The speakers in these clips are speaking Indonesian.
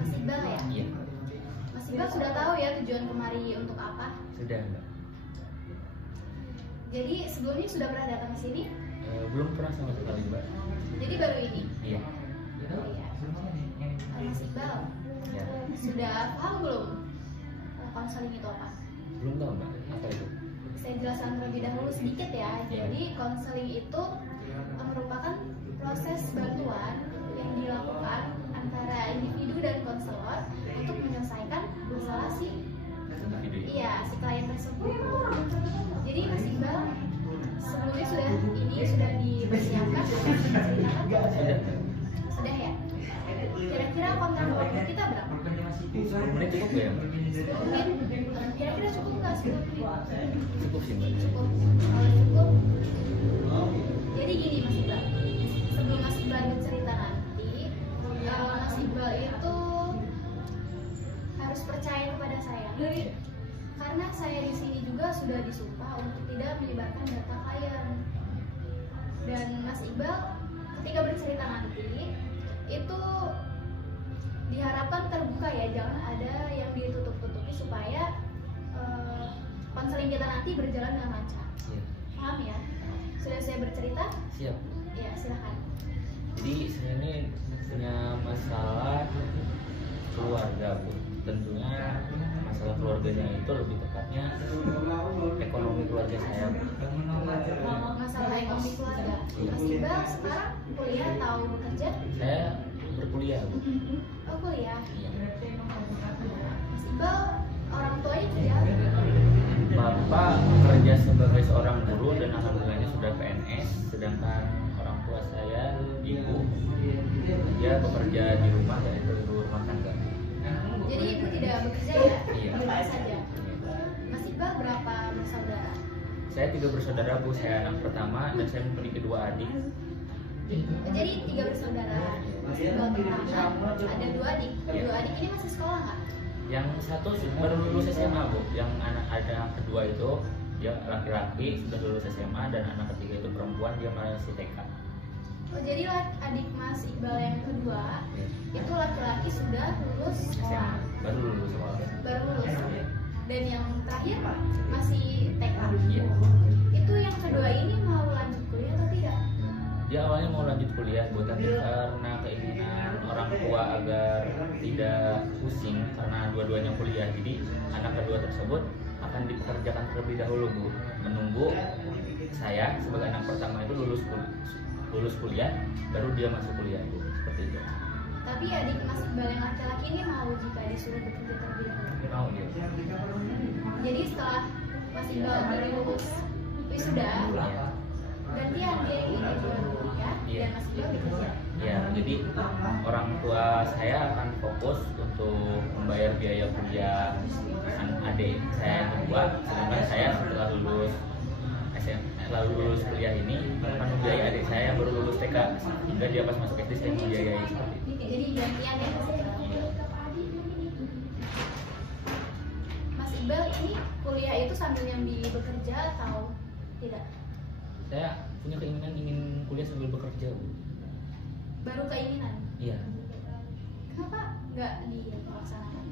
Mas Iqbal ya? Iya. Mas Iqbal sudah tahu ya tujuan kemari untuk apa? Sudah Mbak. Jadi sebelumnya sudah pernah datang ke sini? Belum pernah sama sekali Mbak. Jadi baru ini? Iya. Oh iya. Mas Iqbal, Ya. sudah paham belum konseling itu apa? Belum tahu Mbak. Apa itu? Saya jelaskan terlebih dahulu sedikit ya. Jadi konseling itu merupakan proses bantuan yang dilakukan antara individu dan konselor untuk menyelesaikan masalah si klien tersebut. Jadi Mas Iqbal sebelumnya sudah dipersiapkan sudah ya. Kira-kira kontrak waktu kita berapa? 10 menit cukup ya Mbak? Mungkin kira-kira cukup nggak 10 menit? Cukup sih Mbak. Cukup. Kalau cukup, jadi gini Mas Iqbal. Sebelum Mas Iqbal bercerita nanti, Mas Iqbal itu harus percaya kepada saya. Karena saya di sini juga sudah disumpah untuk tidak menyebarkan data klien. Dan Mas Iqbal ketika bercerita nanti itu diharapkan terbuka ya, jangan ada yang ditutup-tutupi supaya konseling kita nanti berjalan dengan lancar. Iya. Paham ya? Sudah saya bercerita? Siap. Ya, silakan. Jadi saya ini punya masalah keluarga Bu. Tentunya masalah keluarganya itu lebih tepatnya ekonomi keluarga saya Bu. Masalah ekonomi keluarga. Mas Iqbal sekarang kuliah atau bekerja? Saya berkuliah Bu. Oh, kuliah. Iya. Mas Iqbal orang tuanya kerja? Bapak bekerja sebagai seorang guru dan alhamdulillahnya sudah PNS, sedangkan orang tua saya, ibu, dia bekerja di rumah dan itu ibu rumah tangga. Jadi ibu tidak bekerja ya? Iya. Di rumah saja. Mas Iqbal berapa bersaudara? Saya 3 bersaudara Bu, saya anak pertama dan saya memiliki 2 adik. Jadi 3 bersaudara. Mas Iqbal pertama, ada 2 adik. Iya. 2 adik ini masih sekolah nggak? Yang satu baru lulus SMA Bu, yang anak kedua itu dia laki-laki sudah lulus SMA dan anak ketiga itu perempuan, dia masih TK. Oh, jadi adik Mas Iqbal yang kedua itu laki-laki sudah lulus sekolah. SMA baru lulus sekolah. Baru lulus. Dan yang terakhir masih TK. Iya. Itu yang kedua ini mau lanjut kuliah atau tidak? Dia awalnya mau lanjut kuliah Bu, tapi karena keinginan orang tua agar tidak pusing karena dua-duanya kuliah, jadi anak kedua tersebut akan dipekerjakan terlebih dahulu Bu, menunggu saya sebagai anak pertama itu lulus kuliah, baru dia masuk kuliah Bu, seperti itu. Tapi adik Mas Iqbal yang laki-laki ini mau jika disuruh bekerja terlebih dahulu. Mau dia. Jadi setelah Mas Iqbal baru lulus wisuda, gantian dia yang ini kuliah Iya. dan Mas Iqbal bekerja. Ya, jadi orang tua saya akan fokus untuk membayar biaya kuliah adik saya yang kedua, sedangkan saya setelah lulus lulus kuliah ini akan membiayai adik saya yang baru lulus TK, sehingga dia pas masuk SD saya membiayai seperti itu. Jadi gantian ya Mas Iqbal. Iya. Mas Iqbal ini kuliah itu sambil nyambi bekerja atau tidak? Saya punya keinginan ingin kuliah sambil bekerja Bu. Baru keinginan. Iya. Kenapa nggak dilaksanakan?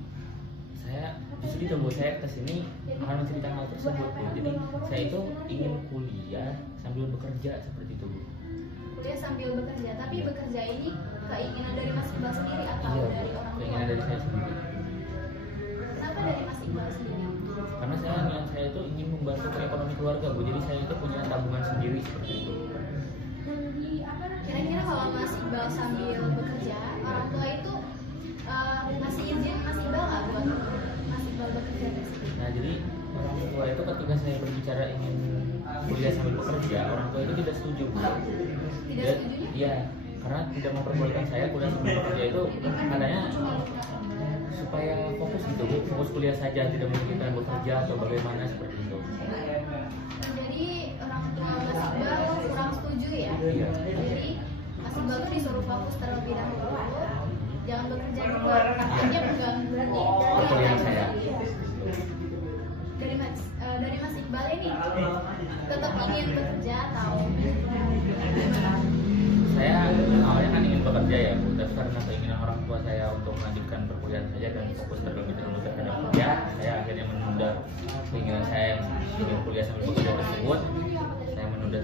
Saya justru itu Bu, saya kesini akan menceritakan hal tersebut Bu. Jadi saya itu ingin kuliah sambil bekerja seperti itu Bu. Kuliah sambil bekerja, tapi bekerja ini keinginan dari Mas Iqbal sendiri atau Iya, dari orang tua? keinginan dari saya sendiri. Kenapa dari Mas Iqbal sendiri? Karena niat saya itu ingin membantu ke ekonomi keluarga Bu. Jadi saya itu punya tabungan sendiri seperti itu. Kira-kira kalau Mas Iqbal sambil bekerja, orang tua itu masih izin Mas Iqbal nggak buat Mas Iqbal bekerja di sini? Nah jadi orang tua itu ketika saya berbicara ingin kuliah sambil bekerja, orang tua itu tidak setuju Bu. Tidak setujunya? Iya, karena tidak memperbolehkan saya kuliah sambil bekerja itu katanya supaya fokus gitu Bu, fokus kuliah saja, tidak memikirkan bekerja atau bagaimana seperti itu. Jadi orang tua Mas Iqbal kurang setuju ya? Iya. Jadi Mas Iqbal tuh disuruh fokus terlebih dahulu, jangan bekerja dulu, takutnya mengganggu berarti Perkuliahan saya. dari Mas Iqbal ini tetap ingin bekerja atau gimana? saya awalnya kan ingin bekerja ya Bu, tapi karena keinginan orang tua saya untuk melanjutkan perkuliahan saja dan fokus terlebih dahulu terhadap kuliah, saya akhirnya menunda keinginan saya yang ingin kuliah sambil bekerja tersebut. Saya menunda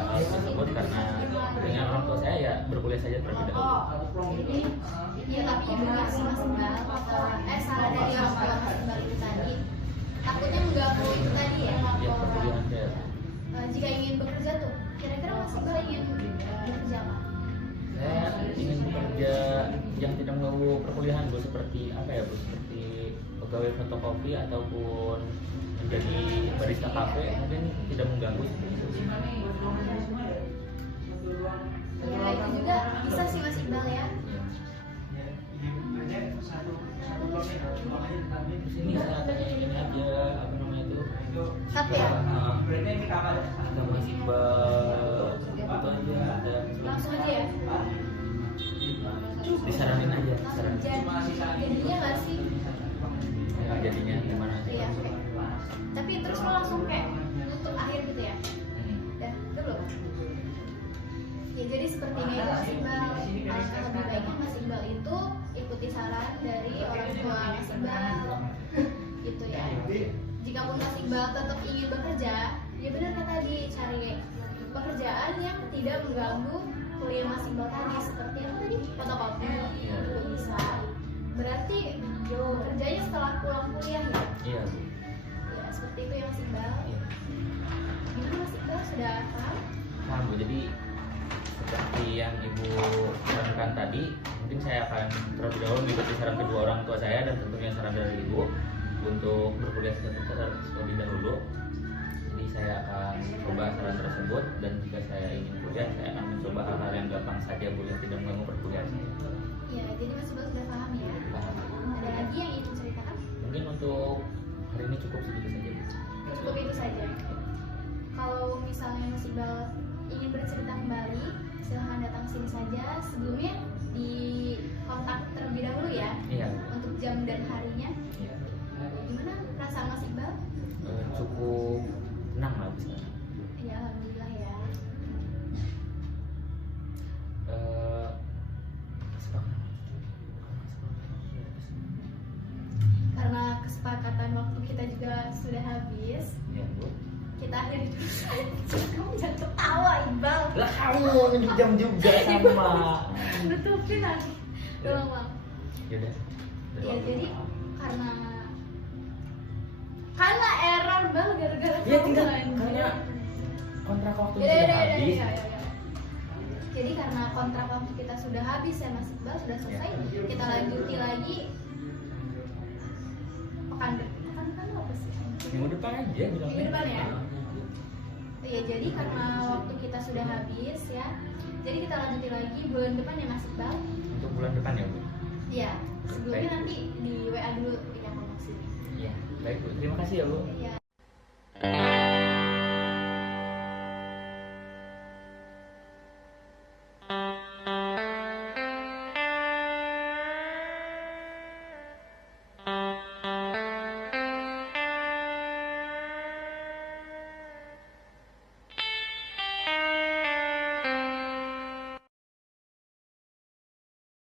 hal tersebut karena keinginan orang tua saya ya berkuliah saja terlebih dahulu. Jadi ya tapi benar sih Mas Iqbal, saran dari orang tua Mas Iqbal itu tadi takutnya mengganggu itu tadi ya Ya perkuliahan saya. jika ingin bekerja tuh kira-kira Mas Iqbal ingin bekerja apa? Saya ingin bekerja yang tidak mengganggu perkuliahan Bu, seperti apa ya Bu, seperti pegawai fotokopi ataupun menjadi barista kafe, mungkin tidak mengganggu seperti itu. Ya itu juga bisa sih Mas Iqbal ya. Ini saya tanya ini aja, apa namanya itu? Tapi ya Kita Mas Iqbal itu aja ada. langsung aja ya. Disaranin aja, Langsung saran. jadinya nggak sih? Ya, jadinya gimana sih? Iya. Tapi terus lo langsung kayak nutup akhir gitu ya? Dah, itu belum. Ya jadi sepertinya itu Mas Iqbal, alangkah lebih baiknya Mas Iqbal itu ikuti saran dari orang tua Mas Iqbal gitu ya. Jikapun Mas Iqbal tetap ingin bekerja, ya benar kan tadi cari pekerjaan yang tidak mengganggu kuliah Mas Iqbal tadi, seperti apa tadi, fotokopi itu bisa. Berarti kerjanya setelah pulang kuliah ya? Iya Bu. Ya seperti itu ya Mas Iqbal. Iya. Gimana Mas Iqbal, sudah paham? Paham Bu, jadi seperti yang Ibu sarankan tadi, mungkin saya akan terlebih dahulu mengikuti saran kedua orang tua saya dan tentunya saran dari Ibu untuk berkuliah terlebih dahulu. Jadi saya akan coba saran tersebut, dan jika saya ingin kuliah, saya akan mencoba hal-hal yang gampang saja Bu, yang tidak mengganggu perkuliahan saya. Ya, jadi Mas Iqbal sudah paham ya. Paham. Ada lagi yang ingin ceritakan? Mungkin untuk hari ini cukup segitu saja Bu. Cukup itu saja. Kalau misalnya Mas Iqbal ingin bercerita kembali, silahkan datang sini saja. Sebelumnya di kontak terlebih dahulu ya, Iya. untuk jam dan harinya. Iya. Gimana perasaan Mas Iqbal? Cukup tenang lah bisa. Ya alhamdulillah ya. Karena kesepakatan waktu kita juga sudah habis, Iya Bu. kita akhiri. Kamu jangan ketawa Iqbal. Lah kamu nunjuk jam juga sama. Nutupin lagi. Tolong. Yaudah. Ya jadi karena error bal gara-gara Iya kamu tinggal anjir. karena kontrak waktu Ya, sudah ya, ya, habis. ya. Jadi karena kontrak waktu kita sudah habis ya Mas Iqbal, sudah selesai, kita lanjuti lagi pekan depan apa sih? Minggu depan aja bilang. Minggu depan ya? Ya jadi karena waktu kita sudah habis ya, jadi kita lanjuti lagi bulan depan ya Mas Iqbal. Untuk bulan depan ya Bu. Ya sebelumnya nanti di WA dulu ini aku maksudnya. Iya. Baik Bu. Terima kasih ya Bu. Ya